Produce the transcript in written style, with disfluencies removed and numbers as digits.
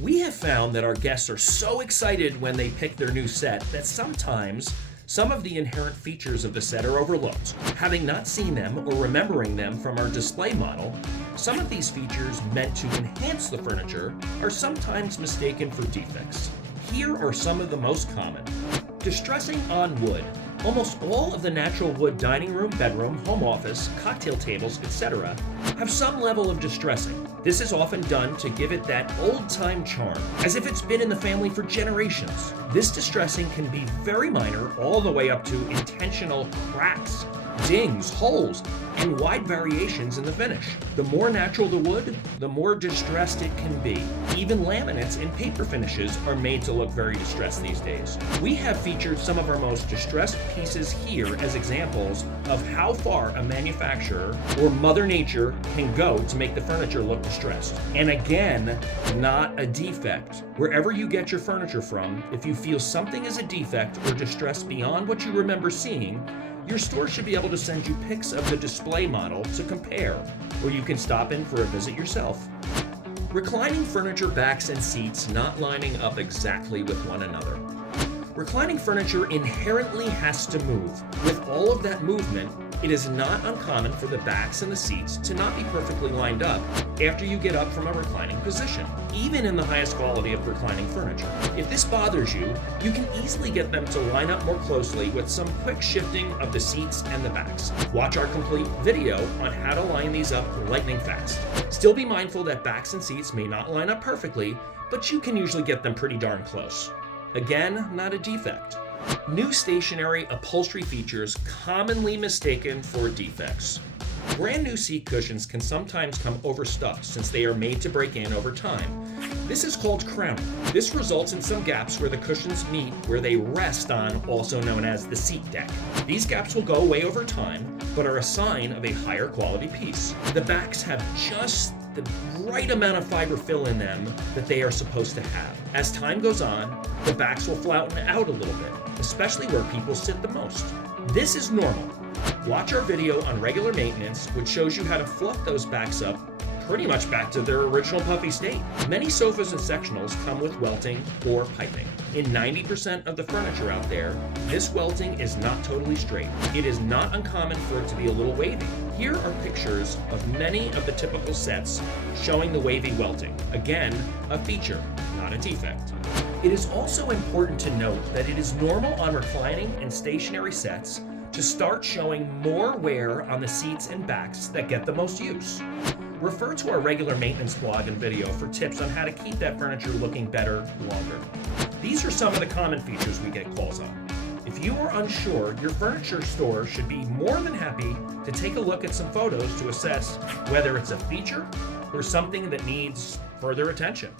We have found that our guests are so excited when they pick their new set that sometimes some of the inherent features of the set are overlooked. Having not seen them or remembering them from our display model, some of these features meant to enhance the furniture are sometimes mistaken for defects. Here are some of the most common. Distressing on wood. Almost all of the natural wood dining room, bedroom, home office, cocktail tables, etc. have some level of distressing. This is often done to give it that old-time charm, as if it's been in the family for generations. This distressing can be very minor, all the way up to intentional cracks, dings, holes, and wide variations in the finish. The more natural the wood, the more distressed it can be. Even laminates and paper finishes are made to look very distressed these days. We have featured some of our most distressed pieces here as examples of how far a manufacturer or Mother Nature can go to make the furniture look distressed. And again, not a defect. Wherever you get your furniture from, if you feel something is a defect or distressed beyond what you remember seeing, your store should be able to send you pics of the display model to compare, or you can stop in for a visit yourself. Reclining furniture backs and seats not lining up exactly with one another. Reclining furniture inherently has to move. With all of that movement, it is not uncommon for the backs and the seats to not be perfectly lined up after you get up from a reclining position, even in the highest quality of reclining furniture. If this bothers you, you can easily get them to line up more closely with some quick shifting of the seats and the backs. Watch our complete video on how to line these up lightning fast. Still be mindful that backs and seats may not line up perfectly, but you can usually get them pretty darn close. Again, not a defect. New stationary upholstery features commonly mistaken for defects. Brand new seat cushions can sometimes come overstuffed since they are made to break in over time. This is called crowning. This results in some gaps where the cushions meet where they rest on, also known as the seat deck. These gaps will go away over time, but are a sign of a higher quality piece. The backs have just the right amount of fiber fill in them that they are supposed to have. As time goes on, the backs will flatten out a little bit, especially where people sit the most. This is normal. Watch our video on regular maintenance, which shows you how to fluff those backs up pretty much back to their original puffy state. Many sofas and sectionals come with welting or piping. In 90% of the furniture out there, this welting is not totally straight. It is not uncommon for it to be a little wavy. Here are pictures of many of the typical sets showing the wavy welting. Again, a feature, not a defect. It is also important to note that it is normal on reclining and stationary sets to start showing more wear on the seats and backs that get the most use. Refer to our regular maintenance blog and video for tips on how to keep that furniture looking better longer. These are some of the common features we get calls on. If you are unsure, your furniture store should be more than happy to take a look at some photos to assess whether it's a feature or something that needs further attention.